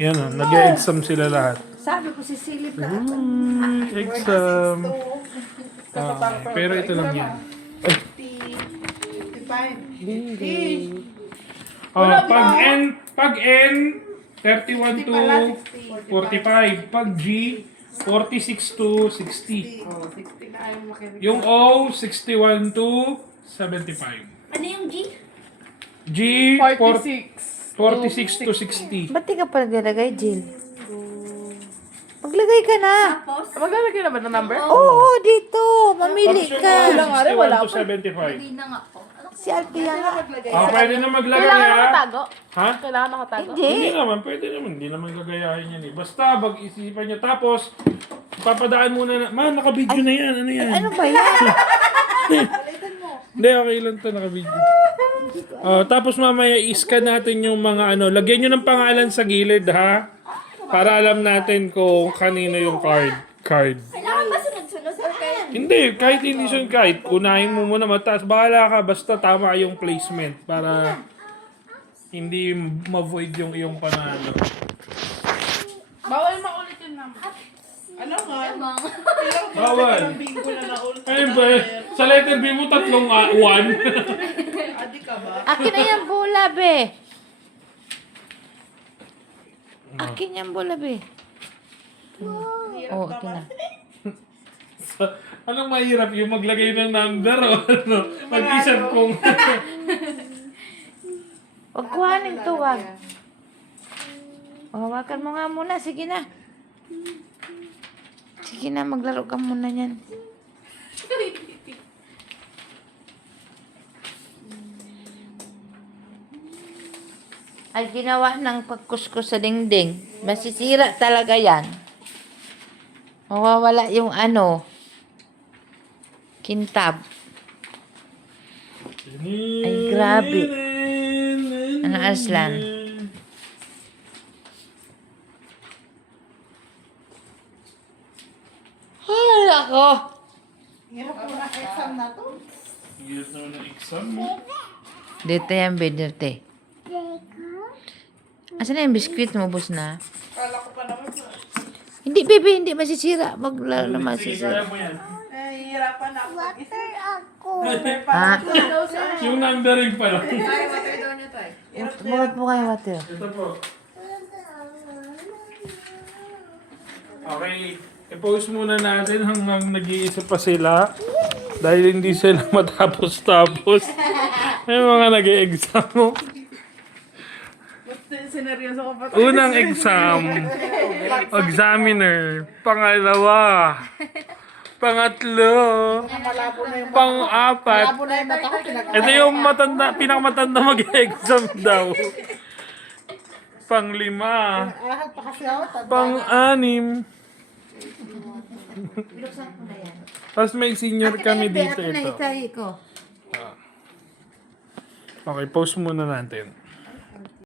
Yan o, nag-exam sila lahat. Sabi ko, sisilip na ako. Exam. Pero ito lang yan. 55. Pag N, 31 to 45. Pag G, 46 to 60. Oh, 60 na ayaw makinig. Yung O, 61 to 75. Ano yung G? G, 46. 46 to 60. Ba't di ka pa naglalagay, Jill? Maglagay ka na. Tapos, Maglalagay na ba ng number? Oo, dito. Mamili ka. Wala nga rin, wala 61 to 75. hindi na nga po. Ano? Si Alpia nga. Pwede na maglagay Kailangan ha? nakatago? Ha? Kailangan nakatago? Hindi. Hindi naman, pwede naman. Hindi naman gagayahin yan eh. Basta, mag-isipan nyo. Tapos, papadaan muna na. Man, naka-video na yan. Ano yan? Ano ba yan? Hindi, okay lang to. Naka-video. Tapos mamaya, i-scan natin yung mga ano. Lagyan nyo ng pangalan sa gilid ha. Para alam natin kung kanino yung card. Kailangan ba sunod-sunod? Or kaya? Hindi, kahit hindi siya kahit. Unahin mo muna mataas. Bahala ka. Basta tama yung placement. Para hindi ma-void yung iyong panalo. Bawal maulit yung number. Ano nga? Emang. Bawal. Bingo na naulit. Ayun ba? Sa letter B mo, tatlong 1. Adi ka ba? Akin na yan, bola, be. Akin yan, bola, be. Oo, akin na. Anong mahirap yung maglagay ng number o ano? Mag-isip kung... Huwag kuhanin to, wag. Hawakan mo nga muna. Sige na. Sige na, maglaro ka muna yan. Ay, ginawa ng pagkuskus sa dingding. Masisira talaga yan. Mawawala yung ano, kintab. Ay, grabe. Ano, Aslan? Ay, ako. Hirap mo na exam na to. Hirap naman ng exam mo. Dito yan, Bederte. Asan na yung biskwit mo, boss na? Kala ko pa naman. Hindi, baby, hindi masisira. Maglaro na Sige, masisira. kaya mo yan. Hirapan ako. Ha? Yung numbering pa lang. Mulat mo kayo, water. Ito po. Okay. I-post muna natin hanggang nag-iisip pa sila. Dahil hindi sila matapos-tapos. May mga nag-i-exam mo. Sineryoso ko pa. Unang exam. Examiner. Pangalawa. Pangatlo. Pang-apat. Malabo na yung mata ko. Ito yung pinakamatanda mag-exam daw. Pang-5. Ahal pa kasi ako. Pang-6. Biluksan ko na yan. Tapos may senior kami dito Akin na ito. itahi ko. Okay, post muna natin.